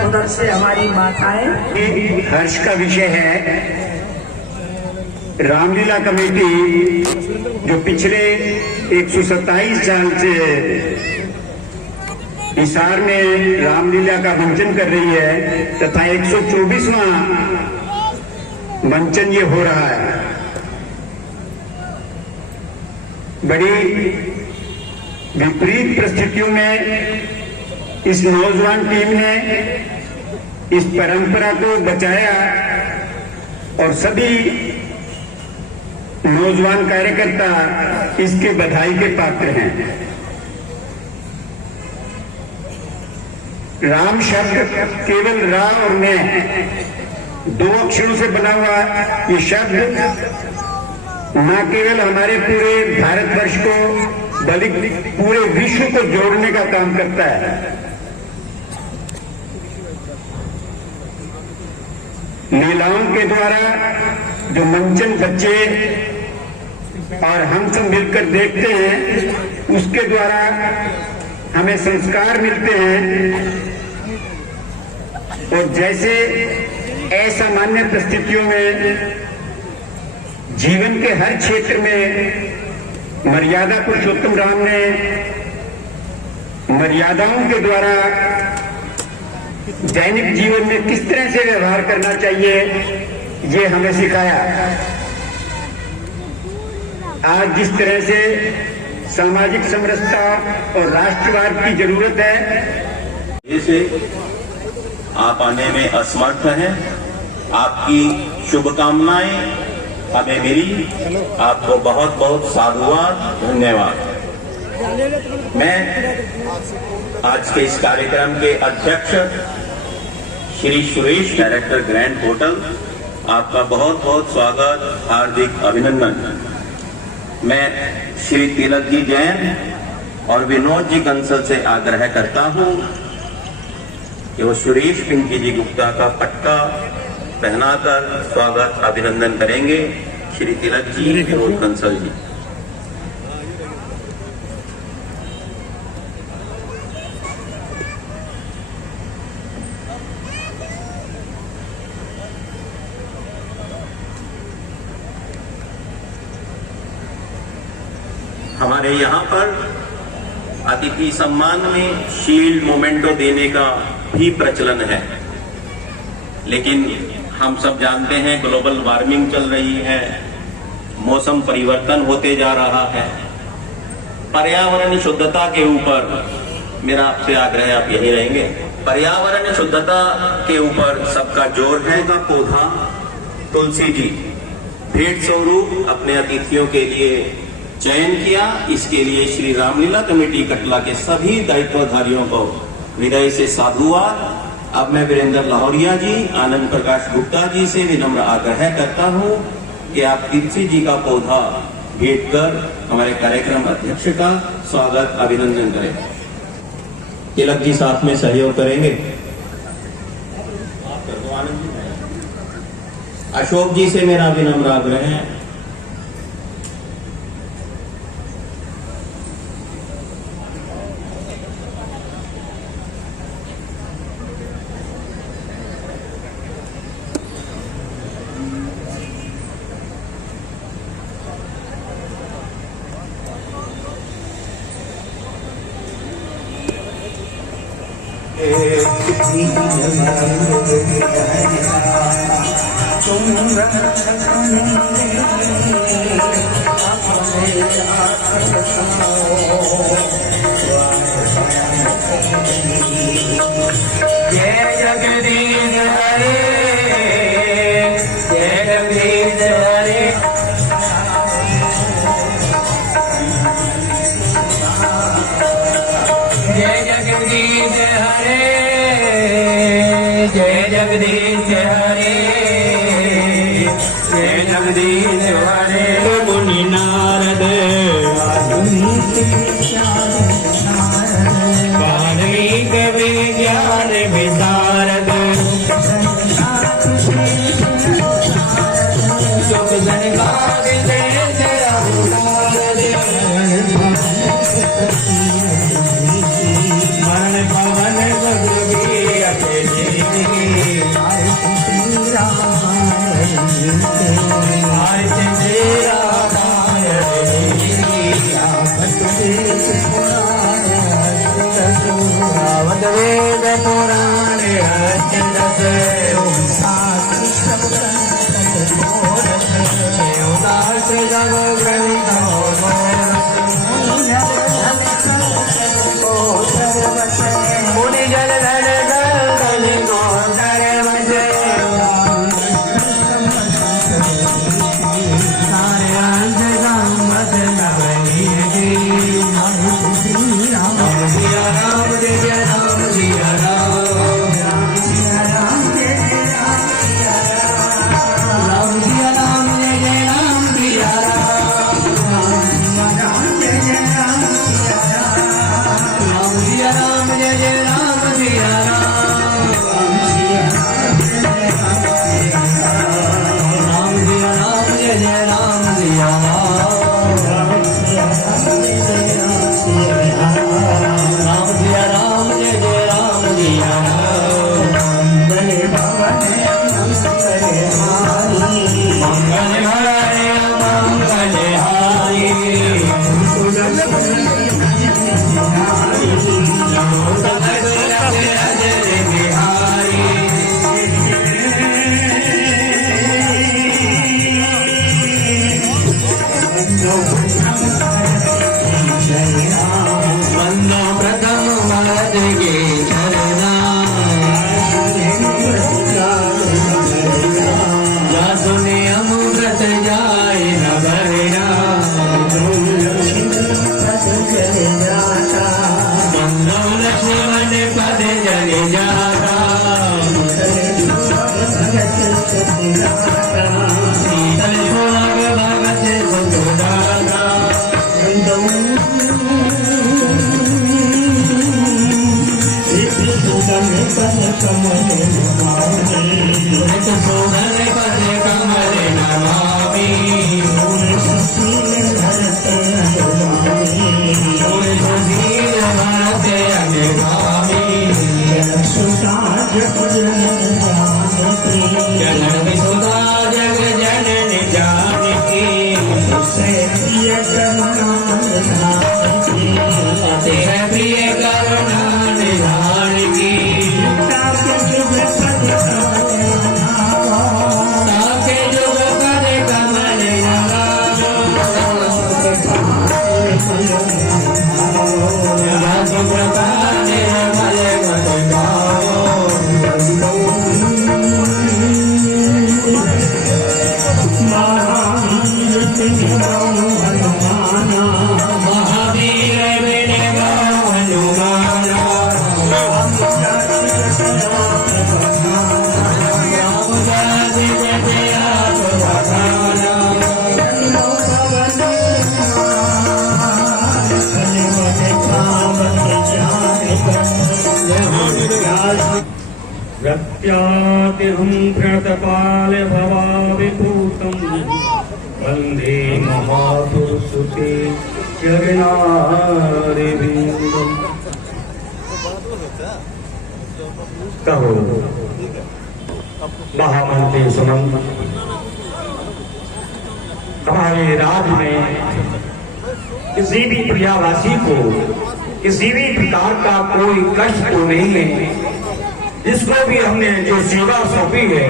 उधर से हमारी माताएं। हर्ष का विषय है रामलीला कमेटी जो पिछले 127 साल से हिसार में रामलीला का मंचन कर रही है तथा 124वां मंचन ये हो रहा है। बड़ी विपरीत परिस्थितियों में इस नौजवान टीम ने इस परंपरा को बचाया और सभी नौजवान कार्यकर्ता इसके बधाई के पात्र हैं। राम शब्द केवल रा और ने 2 अक्षरों से बना हुआ ये शब्द न केवल हमारे पूरे भारतवर्ष को बल्कि पूरे विश्व को जोड़ने का काम करता है। लीलाओं के द्वारा जो मंचन बच्चे और हम सब मिलकर देखते हैं उसके द्वारा हमें संस्कार मिलते हैं और जैसे असामान्य परिस्थितियों में जीवन के हर क्षेत्र में मर्यादा पुरुषोत्तम राम ने मर्यादाओं के द्वारा दैनिक जीवन में किस तरह से व्यवहार करना चाहिए ये हमें सिखाया। आज जिस तरह से सामाजिक समरसता और राष्ट्रवाद की जरूरत है, इसे आप आने में असमर्थ हैं। आपकी शुभकामनाएं हमें मिली, आपको बहुत बहुत साधुवाद, धन्यवाद। मैं आज के इस कार्यक्रम के अध्यक्ष Shri Suresh, director grand hotel, आपका बहुत बहुत स्वागत, हार्दिक अभिनंदन। मैं श्री तिलक जी जैन और विनोद जी कंसल से आग्रह करता हूं कि वो सुरेश पिंकी जी गुप्ता का पट्टा पहनाकर स्वागत अभिनंदन करेंगे। श्री तिलक जी, विनोद कंसल जी। हमारे यहाँ पर अतिथि सम्मान में शील्ड मोमेंटो देने का भी प्रचलन है, लेकिन हम सब जानते हैं ग्लोबल वार्मिंग चल रही है, मौसम परिवर्तन होते जा रहा है। पर्यावरण शुद्धता के ऊपर मेरा आपसे आग्रह, आप यही रहेंगे, पर्यावरण शुद्धता के ऊपर सबका जोर है। का पौधा तुलसी जी भेंट स्वरूप अपने अतिथियों के लिए चयन किया। इसके लिए श्री रामलीला कमेटी कटला के सभी दायित्वधारियों को हृदय से साधुवाद। अब मैं वीरेंद्र लाहौरिया जी, आनंद प्रकाश गुप्ता जी से विनम्र आग्रह करता हूं कि आप तुलसी जी का पौधा भेंट कर हमारे कार्यक्रम अध्यक्ष का स्वागत अभिनंदन करें। तिलक जी साथ में सहयोग करेंगे। अशोक जी से मेरा विनम्र आग्रह है। मुनि नारद वाल्मीक विज्ञान विशारद सुख जनकाग मन पवन अतिशय प्रिय करुणा निधान की ताके जुग करे कमल नगारो राज प्रकार निर्मल मत गाओ महावीर मेरे गाँव हनुमाना प्रत्यातिहं प्रणतपाल भवाविभूतं वन्दे महापुरुषुते चरणारविन्दम्। कहो महामंत्री सुमंत, हमारे राज्य में किसी भी प्रजावासी को किसी भी प्रकार का कोई कष्ट तो नहीं है। जिसको भी हमने जो सेवा सौंपी है,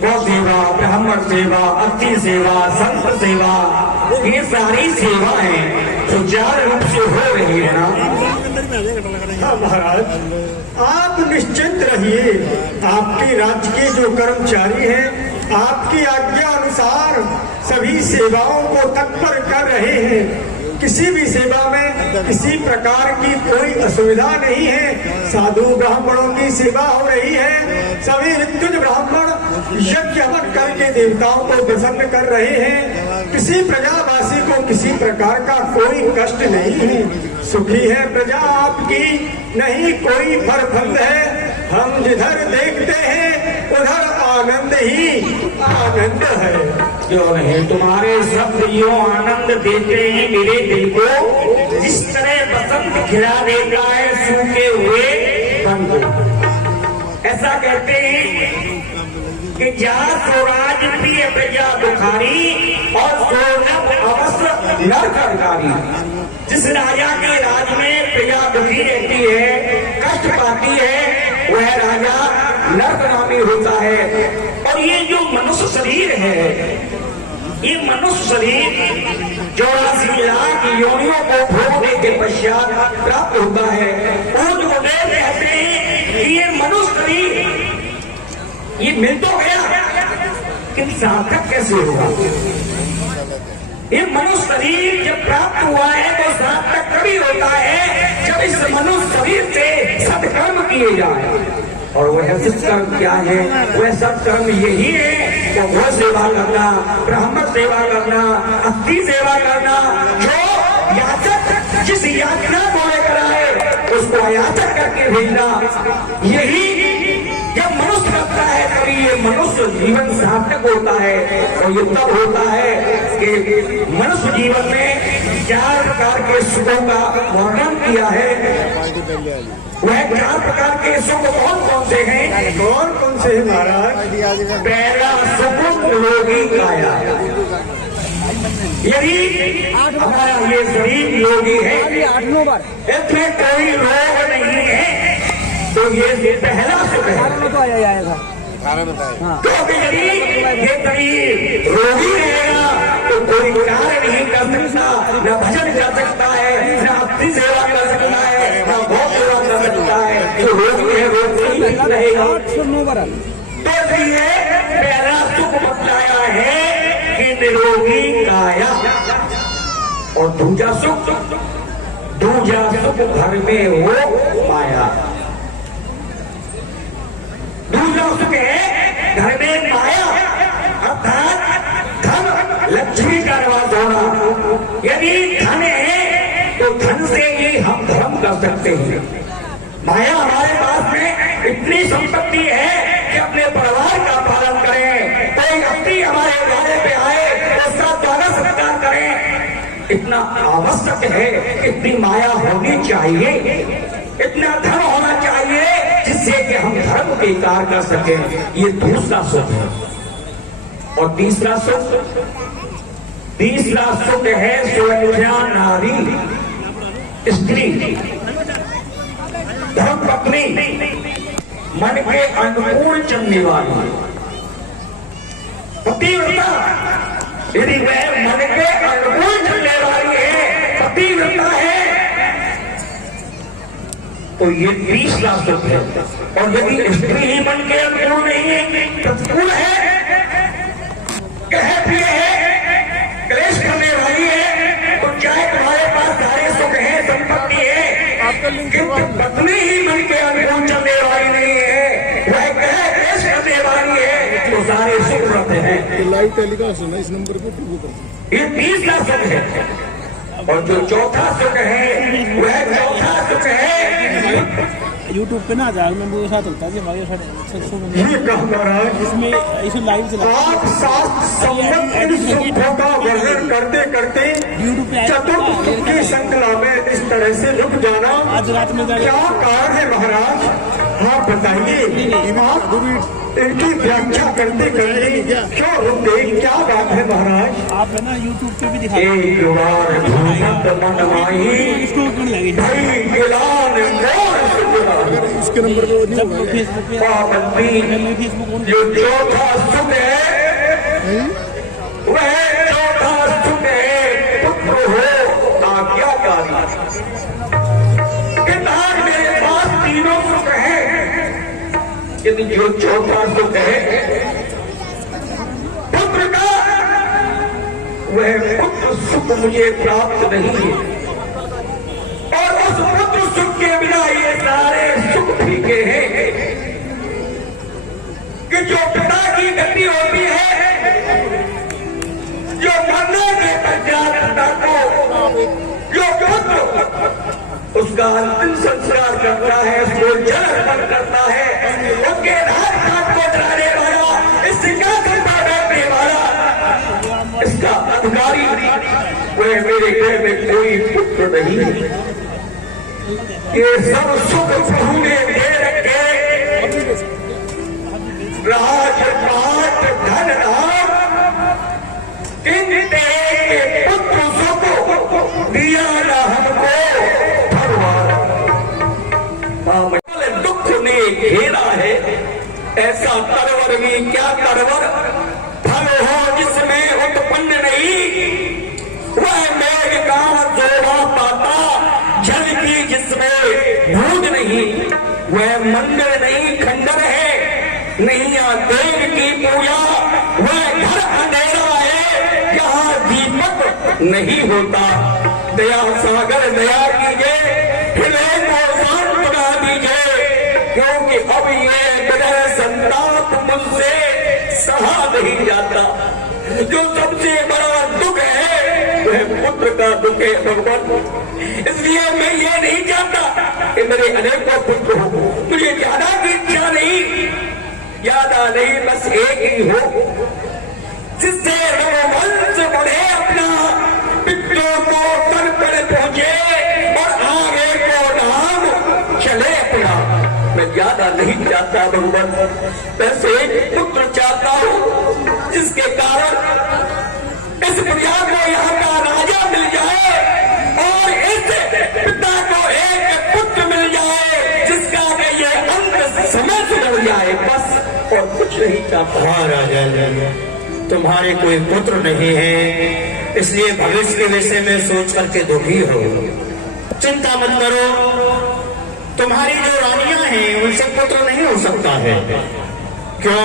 गौ सेवा, ब्राह्मण सेवा, अतिथि सेवा, संत सेवा, ये सारी सेवाएं सुचारू रूप से हो रही है ना? हाँ महाराज, आप निश्चिंत रहिए। आपके राज्य के जो कर्मचारी हैं, आपकी आज्ञा अनुसार सभी सेवाओं को तत्पर कर रहे हैं। किसी भी सेवा में किसी प्रकार की कोई असुविधा नहीं है। साधु ब्राह्मणों की सेवा हो रही है। सभी विद्युत ब्राह्मण यज्ञ हवन करके देवताओं को प्रसन्न कर रहे हैं। किसी प्रजावासी को किसी प्रकार का कोई कष्ट नहीं है। सुखी है प्रजा आपकी, नहीं कोई फरफंद है। हम जिधर देखते हैं उधर आनंद ही आनंद है। क्यों नहीं, तुम्हारे शब्द यो आनंद देते हैं मेरे दिल को, जिस तरह बसंत खिला देता है सूखे हुए वन को। ऐसा कहते हैं कि जा स्वराज प्रिय प्रजा दुखारी और सोनब अवश्य नरकरकारी। जिस राजा के राज में प्रजा दुखी रहती है, कष्ट पाती है, वह राजा नरकगामी होता है। और ये जो मनुष्य शरीर है, ये मनुष्य शरीर 84 लाख योनियों को भोगने के पश्चात प्राप्त होता है। वो जो देव कहते हैं कि ये मनुष्य शरीर ये मिल तो गया, लेकिन सार्थक कैसे होगा? ये मनुष्य शरीर जब प्राप्त हुआ है तो सार्थक कभी होता है जब इस मनुष्य शरीर से सत्कर्म किए जाए। और वह सत्कर्म क्या है? वह सत्कर्म यही है कि गौ सेवा करना, ब्राह्मण सेवा करना, अतिथि सेवा करना। जो याचक जिस याचना को लेकर आए उसको अयाचक करके भेजना, यही जब मनुष्य करता है तभी ये मनुष्य जीवन सार्थक होता है। और ये तब होता है कि मनुष्य जीवन में 4 प्रकार के सुखों का वर्णन किया है। वह 4 प्रकार के सुख कौन कौन से हैं? कौन कौन से हैं महाराज? पहला सुख रोगी काया। यदि हमारा ये शरीर योगी है, इसमें कोई रोग नहीं है, तो ये पहला सुख है। क्योंकि यदि ये शरीर रोगी रहेगा तो कोई कार्य नहीं कर सकता, न भजन कर सकता है, न अपनी सेवा कर सकता है, न गौ सेवा कर सकता है। जो रोगी है रोग नहीं रहेगा। तो इसलिए पहला सुख बतलाया है कि निरोगी काया। और दूजा सुख घर में हो माया। दूसरा सुख है घर में माया, अर्थात धन लक्ष्मी का निवास होना। यदि धन है तो धन से ही हम धर्म कर सकते हैं। माया हमारे पास में इतनी संपत्ति है कि अपने परिवार का पालन करें, कोई अतिथि हमारे घरे पे आए उसका स्वागत सत्कार करें, इतना आवश्यक है। इतनी माया होनी चाहिए, इतना धन होना चाहिए जिससे कि हम धर्म के कार्य कर सकें। ये दूसरा सुख है। और तीसरा सुख है स्वयं नारी। स्त्री धर्म पत्नी मन के अनुकूल चलने वाली पतिव्रता, यदि वह मन के अनुकूल चलने वाली है, पतिव्रता है, तो ये 30 लाख सुख है। और यदि स्त्री ही मन के अनुकूल नहीं है, प्रतिकूल है, कह प्रिय है, क्लेश करने वाली है, तो चाहे तुम्हारे पास सारे सुख है, संपत्ति है, किंतु पत्नी ही मन के अनुकूल चलने वाली नहीं है, वह कह क्लेश करने वाली है, तो सारे सुख रहते हैं। लाइव टेलीकास्ट है ना, इस नंबर पे फिर वो करते हैं। ये 30 लाख सुख है। और जो चौथा सुख है, वह चौथा सुख है यूट्यूब पे ना आ जाएगा, मैं वो साथ होता है हमारे ये कहा महाराज, इसमें इसे लाइव चला आप शास्त्र सम्मत इन सुखों का वर्णन करते करते यूट्यूब पे चतुर्थ सुख की श्रृंखला में इस तरह से रुक जाना आज रात में जाएगा। क्या कारण है महाराज? हाँ बताइए। आप इनकी व्याख्या करते करते क्यों रुक गए, क्या बात है महाराज? आप है ना यूट्यूब पे भी दिखा एक बार धूमत मन माही इसको कौन लगे भई गिलान मोर सुखला। इसके नंबर पे वो नहीं होगा फेसबुक फेसबुक जो चौथा सुख है, वह चौथा सुख है पुत्र हो आज्ञाकारी। किताब मेरे पास तीनों सुख है, यदि जो चौथा सुख है पुत्र का, वह पुत्र सुख मुझे प्राप्त नहीं है, और उस पुत्र सुख के बिना ये सारे सुख फीके हैं। कि जो पिता की गति होती है, जो मरने के पश्चात पिता को जो पुत्र उसका अंतिम संस्कार करता है, उसको जल अर्पण करता है, उसके राजघाट को चलाने वाला, इस सिंहासन पर बैठने वाला, इसका अधिकारी, वह मेरे घर में कोई पुत्र नहीं है। ये सब सुख प्रभु ने दे रखे, राजपाट धन धाम, किंतु एक पुत्र सुख दिया न हमको दुख ने घेरा है, ऐसा तरवर में क्या तरवर फल हो जिसमें उत्पन्न नहीं, वह मेघ का शोभा पाता, जल की जिसमें बूंद नहीं, वह मंदिर नहीं खंडर है, नहीं देव की पूजा, वह घर अंधेरा है, यहाँ दीपक नहीं होता। दया सागर दया कीजिए, हृदय को शांत बना दीजिए, क्योंकि अब ये विरह संताप मुझसे सहा नहीं जाता। जो सबसे बड़ा दुख है वह पुत्र का दुख है भगवान। इसलिए मैं ये नहीं चाहता कि मेरे अनेकों पुत्र हो, मुझे ज्यादा की इच्छा नहीं, ज्यादा नहीं, बस एक ही हो, जिससे रघुवंश बढ़े अपना, पितरों को तर पर पहुंचे और आगे को नाम चले अपना। मैं ज्यादा नहीं चाहता भगवान, बस एक पुत्र चाहता हूँ, जिसके कारण इस प्रजा को यहाँ का राजा मिल जाए और इस पिता को एक पुत्र मिल जाए, जिसका कि ये अंत समय सुधर जाए, बस और कुछ नहीं चाहता। हाँ राजा, तुम्हारे कोई पुत्र नहीं है, इसलिए भविष्य के विषय में सोच करके दुखी हो। चिंता मत करो, तुम्हारी जो रानियां हैं उनसे पुत्र नहीं हो सकता है। क्यों?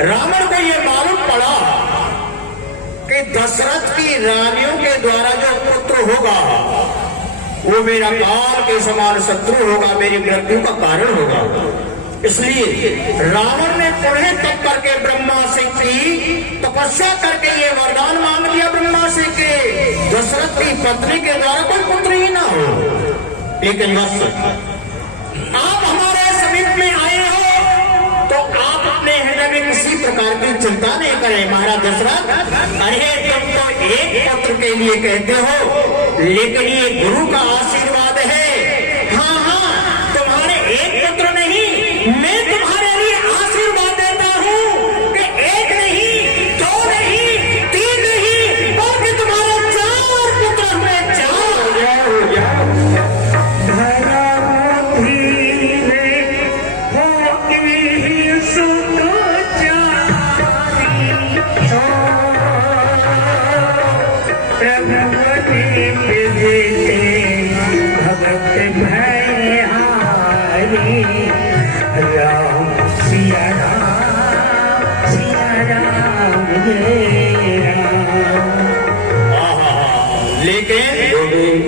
रावण को यह मालूम पड़ा कि दशरथ की रानियों के द्वारा जो पुत्र होगा वो मेरा काल के समान शत्रु होगा, मेरी मृत्यु का कारण होगा। इसलिए रावण ने पुनः तप करके ब्रह्मा से की तपस्या करके ये वरदान मांग लिया ब्रह्मा से कि दशरथ की पत्नी के द्वारा कोई पुत्र ही ना हो। लेकिन बस आप हमारे समीप में आए हो तो आप अपने हृदय में किसी प्रकार की चिंता नहीं करें महाराज दशरथ। अरे तुम तो एक पुत्र के लिए कहते हो, लेकिन ये गुरु का आशीर्वाद है। हाँ हाँ, तुम्हारे एक पुत्र नहीं, मैं तुम्हारे लिए आशीर्वाद देता हूँ कि एक नहीं, दो नहीं, तीन नहीं, बल्कि तुम्हारे 4 पुत्र हुए। 4 लेकिन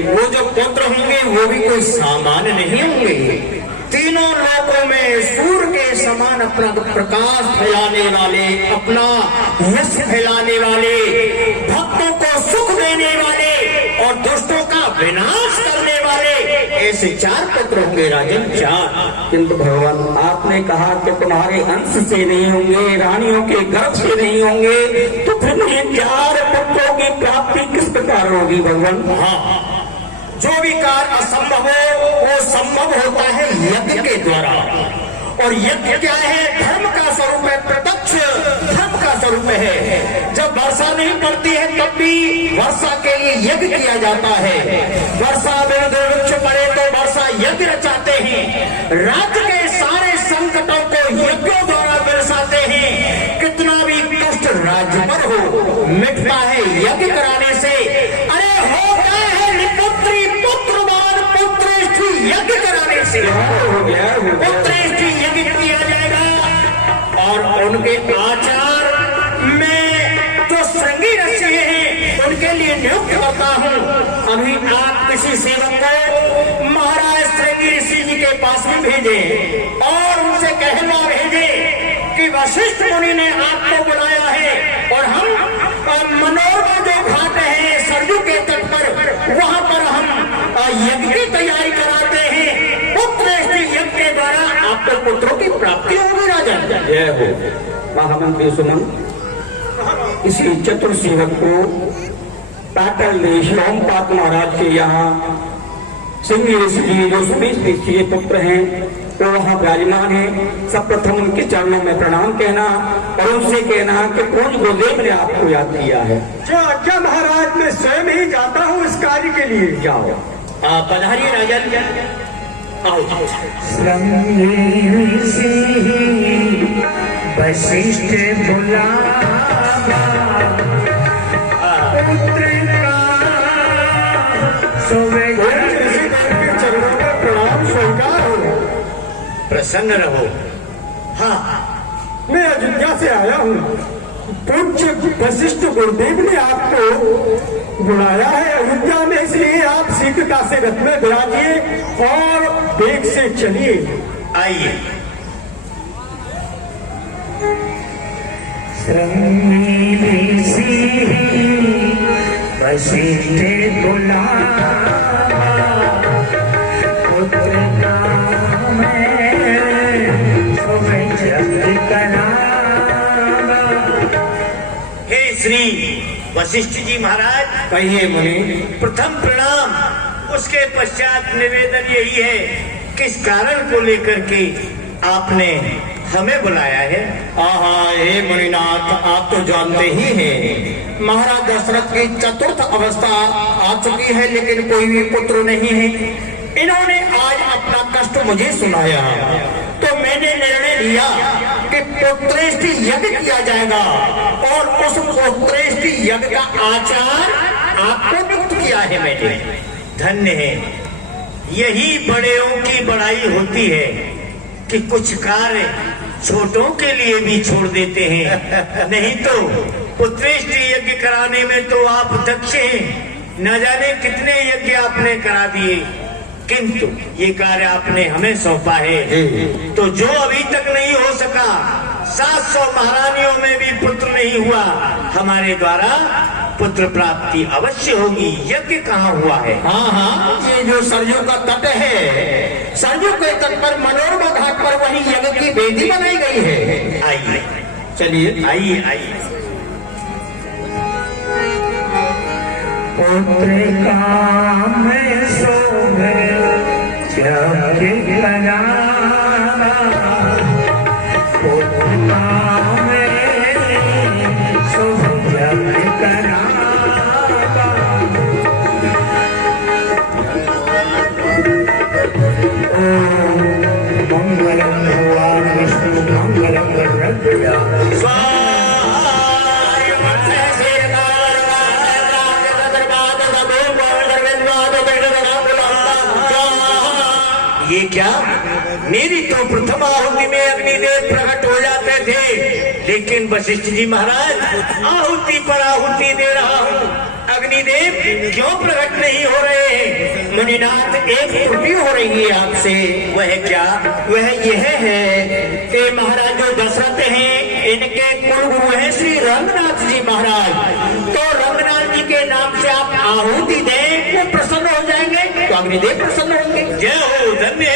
वो जो पुत्र होंगे वो भी कोई सामान्य नहीं होंगे। तीनों लोकों में सूर्य के समान अपना प्रकाश फैलाने वाले, अपना यश फैलाने वाले, भक्तों को सुख देने वाले और दुष्टों का विनाश करने वाले, ऐसे 4 पुत्र होंगे राजन, 4। किंतु भगवान आपने कहा कि तुम्हारे अंश से नहीं होंगे, रानियों के गर्भ से नहीं होंगे, तो फिर ये 4 पुत्रों की प्राप्ति किस प्रकार होगी भगवान? हाँ, जो भी कार्य असंभव हो वो संभव होता है यज्ञ के द्वारा। और यज्ञ क्या है? धर्म का स्वरूप है, प्रत्यक्ष धर्म का स्वरूप है। जब वर्षा नहीं पड़ती है तब भी वर्षा के लिए यज्ञ किया जाता है। वर्षा में दो वृक्ष पड़े तो वर्षा यज्ञ रचाते हैं। राज्य के सारे संकटों को यज्ञों द्वारा बरसाते हैं। कितना भी कष्ट राज्य पर हो मिटता है यज्ञ कराने से। अरे होता है पुत्री पुत्रवान पुत्रेष्ठ यज्ञ कराने से। पुत्रेष्ठ यज्ञ किया जाएगा और उनके आचार में जो श्रृंगी ऋषि हैं उनके लिए नियुक्त करता हूँ। अभी आप किसी सेवक को महाराज श्रृंगी ऋषि जी के पास में भेजे और उनसे कहना भेजे कि वशिष्ठ मुनि ने आपको बुलाया है और हम मनोरमा जो घाट है सरयू के तट पर, वहां पर हम यज्ञ की तैयारी कराते हैं। पुत्रेष्ठ यज्ञ के द्वारा आपको पुत्रों की प्राप्ति होगी राजन। जय हो। महामंत्री सुमन, इसी चतुर सेवक को पाटल देश ओमपात महाराज के यहाँ सिंह ऋषि जी जो सभी के पुत्र हैं वो वहाँ विराजमान है। सर्वप्रथम उनके चरणों में प्रणाम कहना और उनसे कहना कि पूज गुरुदेव ने आपको याद किया है। क्या महाराज, मैं स्वयं ही जाता हूँ इस कार्य के लिए। जाओ। पधारिए राजन, आओ। वशिष्ठ चरणों में प्रणाम स्वीकार हो। प्रसन्न रहो। हाँ, मैं अयोध्या से आया हूँ। पूज्य वशिष्ठ गुरुदेव ने आपको बुलाया है अयोध्या में, इसलिए आप शीघ्रता से रथ में विराजिए और वेग से चलिए। आइए। वशिष्ठ पुत्र काम हे श्री वशिष्ठ जी महाराज, कहिए मुनि। प्रथम प्रणाम। उसके पश्चात निवेदन यही है, किस कारण को लेकर के आपने हमें बुलाया है? हे मुनिनाथ, आप तो जानते ही हैं महाराज दशरथ की चतुर्थ अवस्था आ चुकी है, लेकिन कोई भी पुत्र नहीं है। इन्होंने आज अपना कष्ट मुझे सुनाया तो मैंने निर्णय लिया कि पुत्रेष्ठ यज्ञ किया जाएगा और उस पुत्रेष्ठ यज्ञ का आचार आपको नियुक्त किया है मैंने। धन्य है। यही बड़ेों की बड़ाई होती है कि कुछ कार्य छोटों के लिए भी छोड़ देते हैं। नहीं तो पुत्रेष्ठ यज्ञ कराने में तो आप दक्ष हैं। न जाने कितने यज्ञ आपने करा दिए, किंतु ये कार्य आपने हमें सौंपा है। तो जो अभी तक नहीं हो सका, 700 महारानियों में भी पुत्र नहीं हुआ, हमारे द्वारा पुत्र प्राप्ति अवश्य होगी। यज्ञ कहाँ हुआ है? हाँ, ये जो सरयू का तट है, सरयू के तट पर मनोरमा घाट पर वही यज्ञ की वेदी बनाई गई है। आइए, चलिए। आइए आइए। पुत्र काम शोभे यज्ञ कराना, पुत्र काम शोभे यज्ञ कराना। मंगलम भगवान विष्णु मंगलम गणपति ये क्या? मेरी तो प्रथम आहुति में अग्निदेव प्रकट हो जाते थे, लेकिन वशिष्ठ जी महाराज आहुति पर आहुति दे रहा हूँ, अग्निदेव क्यों प्रकट नहीं हो रहे? मुनिनाथ, एक त्रुटि हो रही है आपसे। वह क्या? वह यह है कि महाराज जो दशरथ हैं, इनके कुल गुरु हैं श्री रंगनाथ जी महाराज। तो रंगनाथ जी के नाम से आप आहुति दें, वो प्रसन्न हो जाएंगे, तो अग्निदेव प्रसन्न होंगे। जय हो, धन्य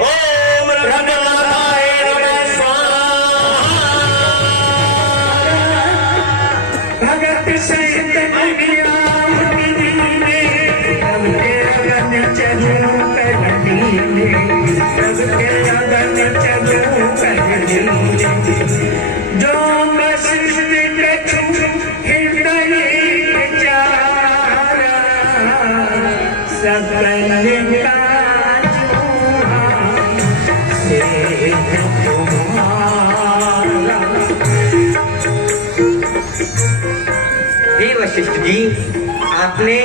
ओम रंगनाथाय नमः स्वाहा। भगत सहित जो वशिष्ठ दक्षु हृदय विचारा सकल हे वशिष्ठ जी, आपने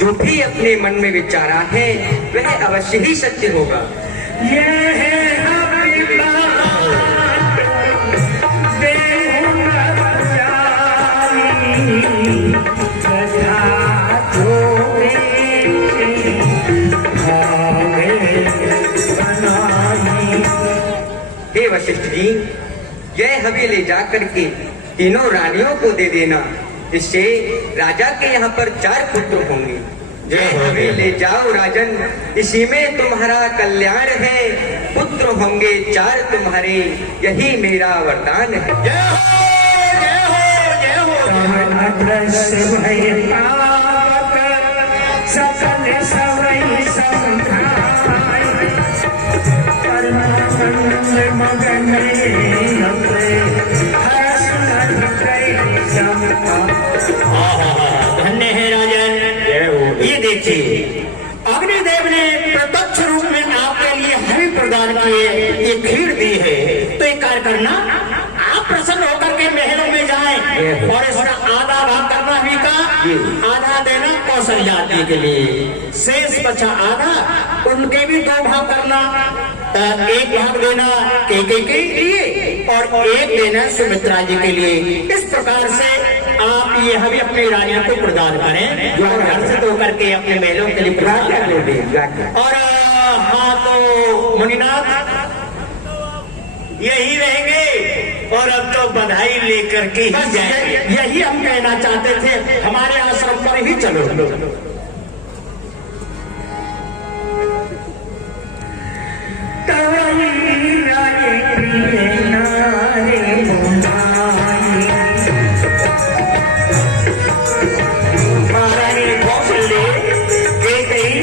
जो भी अपने मन में विचारा है वह अवश्य ही सत्य होगा। यह है हमारी बात, देहु न जानी, कथा थोड़े भावे बनाई। हे वशिष्ठ जी, यह हवि ले जा करके तीनों रानियों को दे देना, इससे राजा के यहाँ पर 4 पुत्र होंगे। यह हवि ले जाओ राजन, इसी में तुम्हारा कल्याण है। पुत्र होंगे 4 तुम्हारे, यही मेरा वरदान है। जय हो, जय हो, जय हो। अग्रस भय पावक सकल सवै समधाय, परमानंद मगन हर्ष हृदय समता। धन्य है राजन। ये देखिए, अग्निदेव ने प्रत्यक्ष रूप में आपके लिए हवि प्रदान किए, ये खीर दी है। तो एक कार्य करना, आप प्रसन्न होकर के महलों में जाएं और इसका आधा भाग करना हवि का, आधा देना कौशल्या जी के लिए, शेष बचा आधा उनके भी 2 भाग करना। एक भाग देना कैकेयी के लिए और एक देना सुमित्रा जी के लिए। इस प्रकार से आप ये हवि अपनी रानियों को प्रदान करें और हर्षित होकर के अपने महलों के लिए प्रदान करें। और हाँ, तो मुनिनाथ यही रहेंगे और अब तो बधाई लेकर के ही जाएंगे। यही हम कहना चाहते थे, हमारे आश्रम पर ही चलो।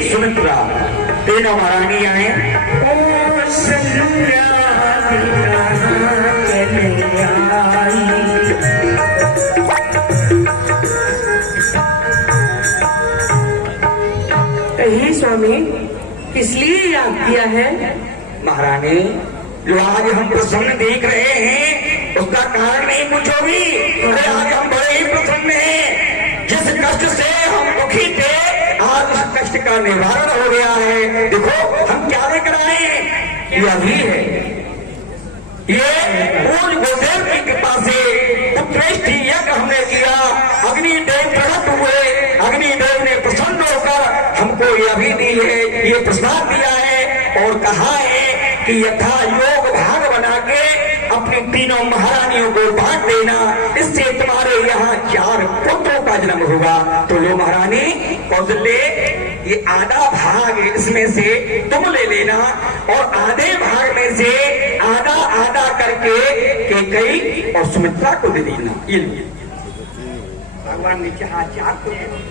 सुमित्रा तीनों महारानी आए। ओ सलूया चले आई, हे स्वामी, किस लिए याद किया है? महारानी, जो आज हम प्रसन्न देख रहे हैं उसका कारण नहीं पूछोगी। अरे आज हम बड़े ही प्रसन्न हैं। जिस कष्ट से हम दुखी थे, आज उस कष्ट का निवारण हो गया है। देखो हम क्या लेकर आए हैं, यही है। ये पूर्ण गोदेव की कृपा से पुत्रेष्ठी यज्ञ हमने किया, अग्निदेव प्रकट हुए, अग्निदेव ने प्रसन्न होकर हमको यह भी दी है, ये प्रसाद दिया है और कहा है कि यथा योग भाग बना के अपनी तीनों महारानियों को बांट देना, इससे तुम्हारे यहाँ 4 पुत्रों का जन्म होगा। तो लो महारानी कौशल्य, ये आधा भाग इसमें से तुम ले लेना और आधे भाग में से आधा आधा करके कैकेयी और सुमित्रा को दे देना। ये भगवान ने चाहा 4 पुत्र।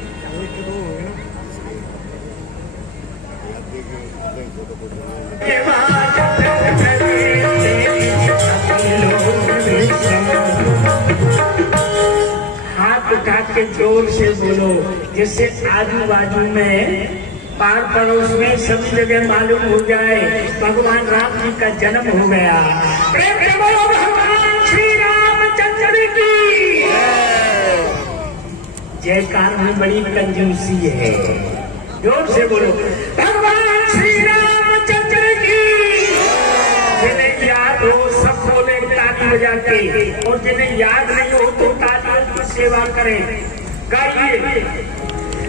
हाथ उठा के जोर से बोलो, जिससे आजू बाजू में पार पड़ोस में सब जगह मालूम हो जाए भगवान राम जी का जन्म हो गया। प्रेम से बोलो भगवान श्री रामचंद्र की जयकार में बड़ी कंजूसी है। जोर से बोलो भगवान श्री रामचंद्र की। और जिन्हें याद नहीं हो तो तालियों की सेवा करें। गाइए।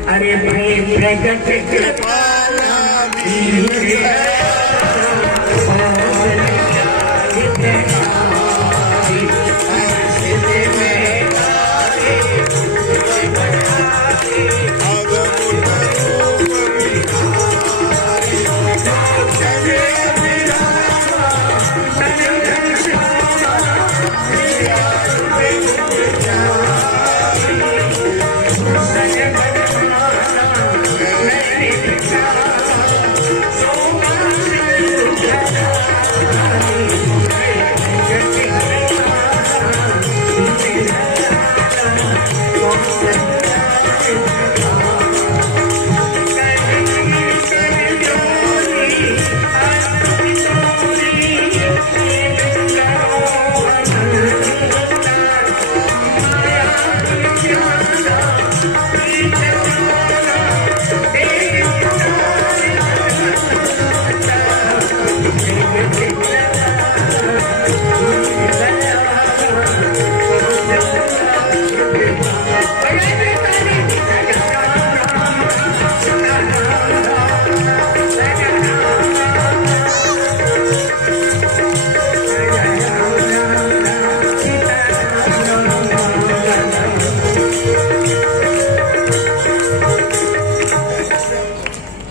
अरे भाई प्रगट कृपाला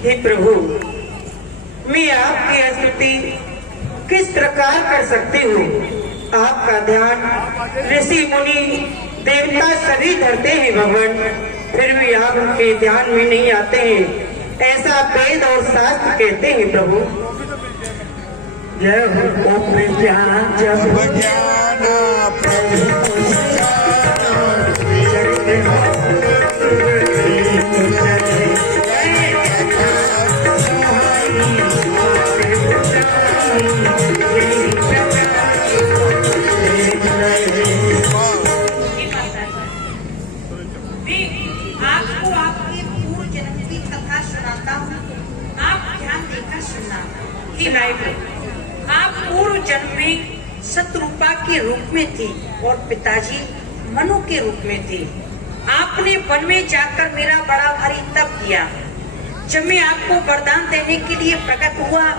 हे प्रभु, मैं आपकी स्तुति किस प्रकार कर सकती हूँ? आपका ध्यान ऋषि मुनि देवता सभी धरते हैं भगवान, फिर भी आप उनके ध्यान में नहीं आते हैं, ऐसा वेद और शास्त्र कहते हैं प्रभु। जय हो प्रज्ञान आपको आपके पूर्व जन्म की कथा सुनाता हूँ, आप ध्यान देकर सुनना। आप पूर्व जन्म में शत्रुपा के रूप में थी और पिताजी मनु के रूप में थे। आपने वन में जाकर मेरा बड़ा भारी तप किया। जब मैं आपको वरदान देने के लिए प्रकट हुआ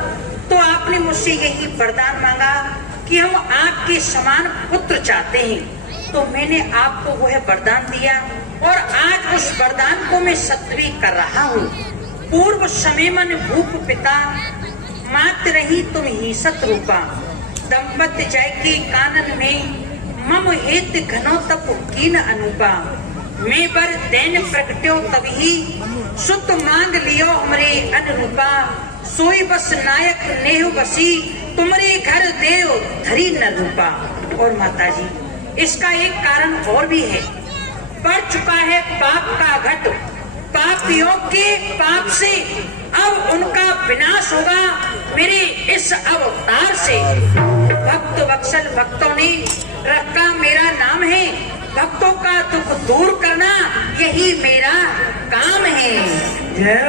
तो आपने मुझसे यही वरदान मांगा कि हम आपके समान पुत्र चाहते हैं, तो मैंने आपको वह वरदान दिया और आज उस वरदान को मैं सत्वी कर रहा हूँ। पूर्व समय मन भूप पिता मात रही तुम ही शत्रुपा, दंपत्य जय के कानन में मम हेत घनो तप कीन अनुपा, मैं बर दैन प्रगट्यो तभी सुत मांग लियो हमरे अनुरूपा, सोई बस नायक नेह बसी तुम्हारे घर देव धरी न रूपा। और माताजी, इसका एक कारण और भी है। बढ़ चुका है पाप का घट, पापियों के पाप से अब उनका विनाश होगा मेरे इस अवतार से। भक्त वत्सल भक्तों ने रखा मेरा नाम है, भक्तों का दुख दूर करना यही मेरा काम है। जय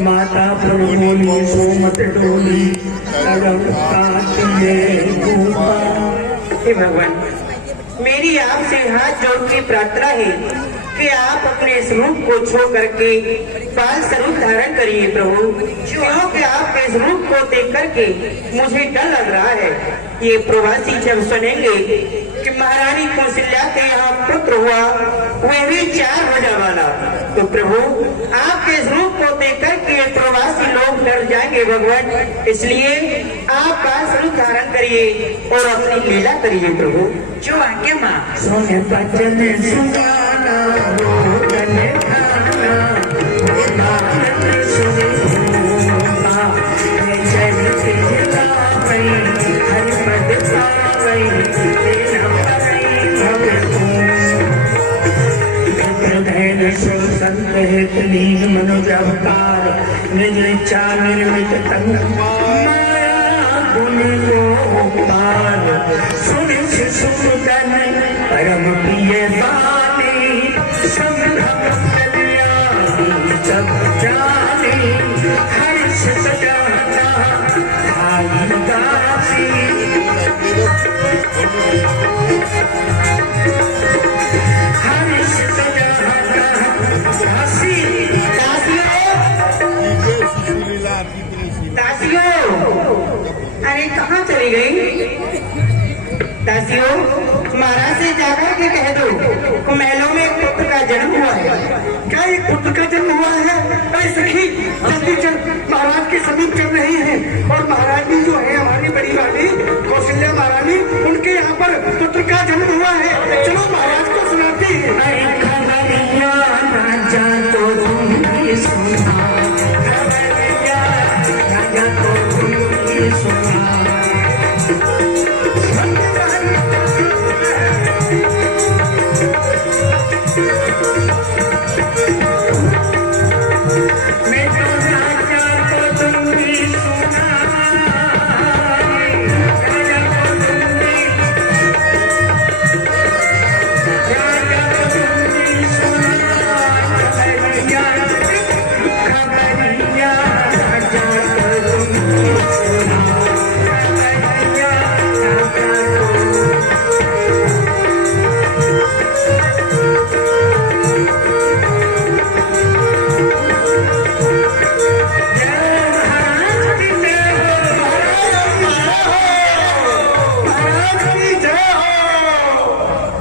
माता प्रभु बोली सोमत डोली हे भगवान, मेरी आपसे हाथ जोड़ के प्रार्थना है कि आप अपने स्वरूप को छोड़ करके बाल स्वरूप धारण करिए प्रभु, क्योंकि आपके स्वरूप को देख करके मुझे डर लग रहा है। ये प्रवासी जब सुनेंगे कि महारानी कौशल्या के यहाँ पुत्र हुआ, वह भी 4 होने वाला, तो प्रभु आपके स्वरूप को देख करके ये प्रवासी लोग डर जाएंगे भगवान। इसलिए आप बाल स्वरूप धारण करिए और अपनी लीला करिए प्रभु। जो आज्ञा माँ। सोने बचन सुनाना रोदन खाना आनंद सुने भूपा, चरित जलावई हरि पद पावई तेना पाई भव धैर्य संत हित लीन मनोज अवतार, निज इच्छा निर्मित तंग माया गुण गोपाल, सुन सुदन परम प्रिय बानी, सब कल्याणी सब जानी, हर्ष सजाता भाई दासी। दासियों, अरे कहाँ चली गई? दासियों, महाराज से जाकर के कह दो महलों में एक पुत्र का जन्म हुआ है। क्या एक पुत्र का जन्म हुआ है? अरे सखी जल्दी चल, महाराज के समीप चल रही है। और महारानी जो है हमारी बड़ी वाली कौशल्या महारानी, उनके यहाँ पर पुत्र का जन्म हुआ है। चलो महाराज को सुनाते हैं। राजा तो तुमने सुना, राजा तो तुमने सुना, मैं तो राजा को तुमने सुना, राजा को तुमने, राजा को तुमने सुना, खबरिया खबरिया, राजा को तुमने सुना, खबरिया राजा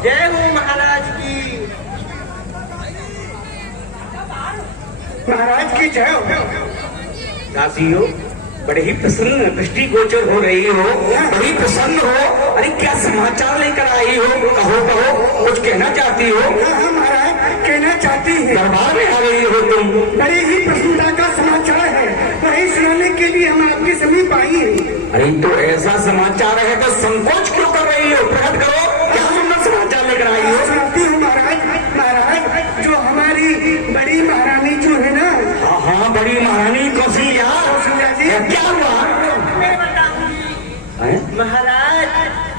जय हो महाराज की। महाराज की जय हो। दासियों, बड़े ही प्रसन्न दृष्टि गोचर हो रही हो, बड़ी प्रसन्न हो। अरे क्या समाचार लेकर आई हो? कहो कहो, कुछ कहना चाहती हो? हाँ महाराज, कहना चाहती है। दरबार में आ गई हो तुम? बड़ी ही प्रसन्नता का समाचार है, वही सुनाने के लिए हम आपके समीप आई हैं। अरे तो ऐसा समाचार है तो संकोच क्यों कर रही हो? प्रकट करो, क्या सुंदर समाचार लेकर आई हो? सुनाती हूँ महाराज। महाराज, जो हमारी बड़ी महारानी जो है ना, हाँ हाँ, बड़ी महारानी कौशल्या, कौशल्या जी, क्या हुआ? मैं बताऊंगी हैं? महाराज।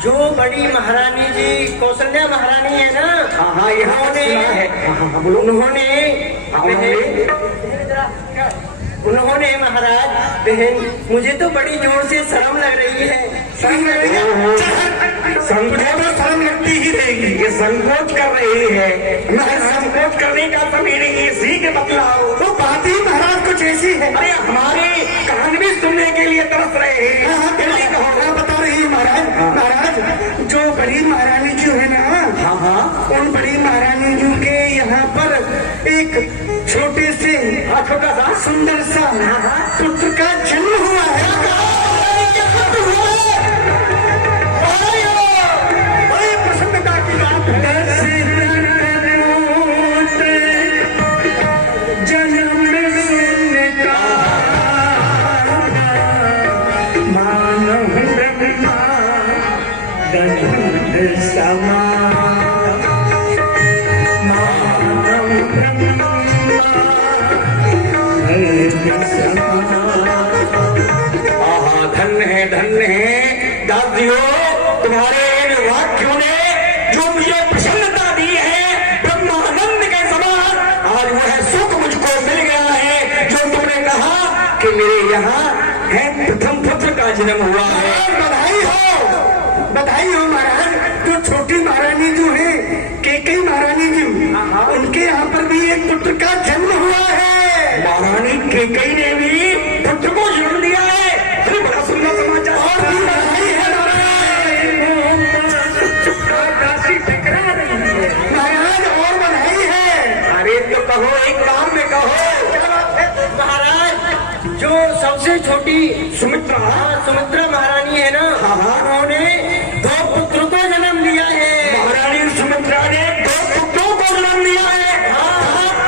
जो बड़ी महारानी जी कौशल्या महारानी है ना, हाँ हाँ, ये उन्होंने हाँ हाँ, बोलो। उन्होंने उन्होंने महाराज बहन, मुझे तो बड़ी जोर से शर्म लग रही है। शर्म लगेगी? संकोच शर्म लगती ही रहेगी। ये संकोच कर रही है। मैं संकोच करने का समय नहीं है, सीख बतलाओ। तो बात ही महाराज कुछ ऐसी है। अरे हमारी कहानी भी सुनने के लिए तरस रहे हैं। हाँ, जल्दी कहो। हाँ, बता रही है महाराज। महाराज, जो बड़ी महारानी जो है ना, हाँ हाँ, उन बड़ी महारानी जी के यहाँ पर एक छोटे से, छोटा सा सुंदर सा पुत्र का जन्म हुआ है। बड़ी प्रसन्नता की बात है। जन्म सुनने का मानव ब्रह्मा गणित समा, मानव ब्रह्मा धन्य है दासियों, तुम्हारे इन वाक्यों ने जो मुझे प्रसन्नता दी है, ब्रह्मानंद के समान आज वह सुख मुझको मिल गया है जो तुमने कहा कि मेरे यहाँ है प्रथम पुत्र का जन्म हुआ है। बधाई हो महाराज। जो छोटी महारानी जो है केकई महारानी जी, उनके यहाँ पर भी एक पुत्र का जन्म हुआ है। महारानी केकई ने भी पुत्र को जन्म दिया है। अरे बड़ा सुंदर समाचार। और भी बधाई है महाराज, और बधाई है। अरे तो कहो, एक काम में कहो। महाराज, जो सबसे छोटी सुमित्रा, सुमित्रा महारानी है ना, उन्होंने 2 पुत्रों को जन्म दिया है। महारानी सुमित्रा ने 2 पुत्रों को जन्म दिया है।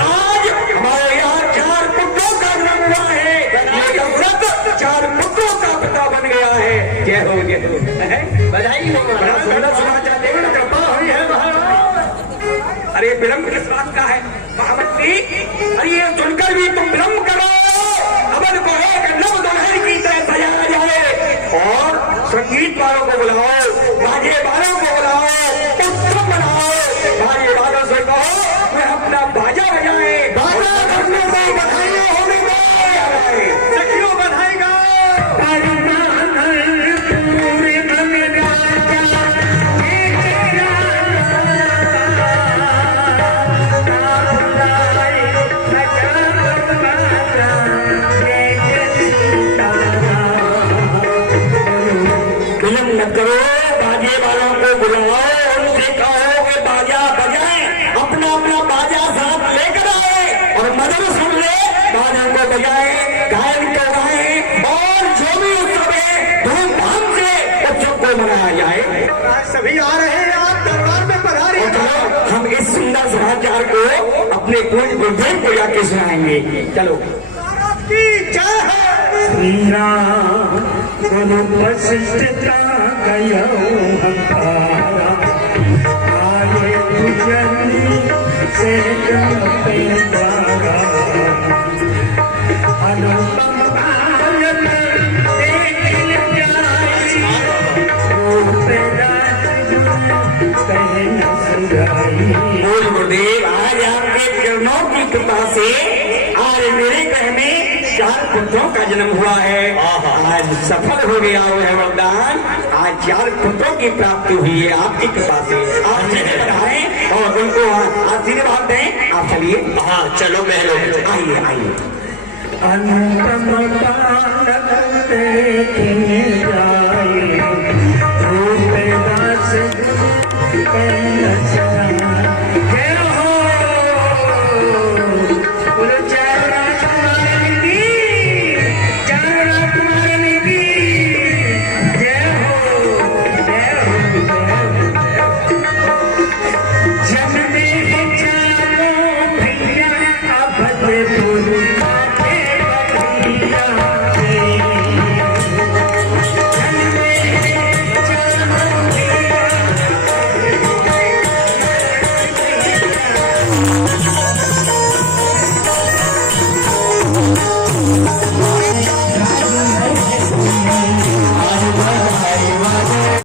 आज हमारे यहाँ 4 पुत्रों का जन्म हुआ है। ये दशरथ 4 पुत्रों का पिता बन गया है। जय हो, जय हो। बधाई हो बड़ा महाराज। सुंदर समाचार देकर कृपा हुई है महाराज। अरे विलम्ब किस बात का है महामंत्री? अरे ये सुनकर भी तुम विलम्ब करो। अवध को एक नव दुल्हन की तरह सजाया जाए और संगीत वालों को बुलाओ, बाजे वालों को बुलाओ, उत्सव मनाओ। बाजे वालों से कहो मैं अपना बाजा बजाए, बाजा करने को बधाइयां होने को सखियों बधाई गाओ। पूरे बुलाओ, उनसे कहो कि बाजा बजाएं, अपना अपना बाजा साथ लेकर आए और मदर सुन ले, बाजा को बजाए, गायन को गाए और जो भी उत्सव है धूमधाम से उत्सव को मनाया जाए। सभी आ रहे हैं, आप दरबार में पधारिए। चलो हम इस सुंदर समाचार को अपने कुल गुरुदेव को जाके सुनाएंगे। चलो। की जय है। श्री राम गुरु वशिष्ठता गयो हमारा, आए गुजरी से पे द्वारा, अनुपम बाल देखिल जाई, रूप राज कहे न सुराई। बोल गुरुदेव, आज आपके चरणों की कृपा से आज मेरे घर में 4 पुत्रों का जन्म हुआ है। आज सफल हो गया है वरदान, आज 4 पुत्रों की प्राप्ति हुई है आपकी कृपा से। आप चले बताएं और उनको आशीर्वाद दें। आप चलिए। हाँ चलो महलों। आइए आइए। अनुपम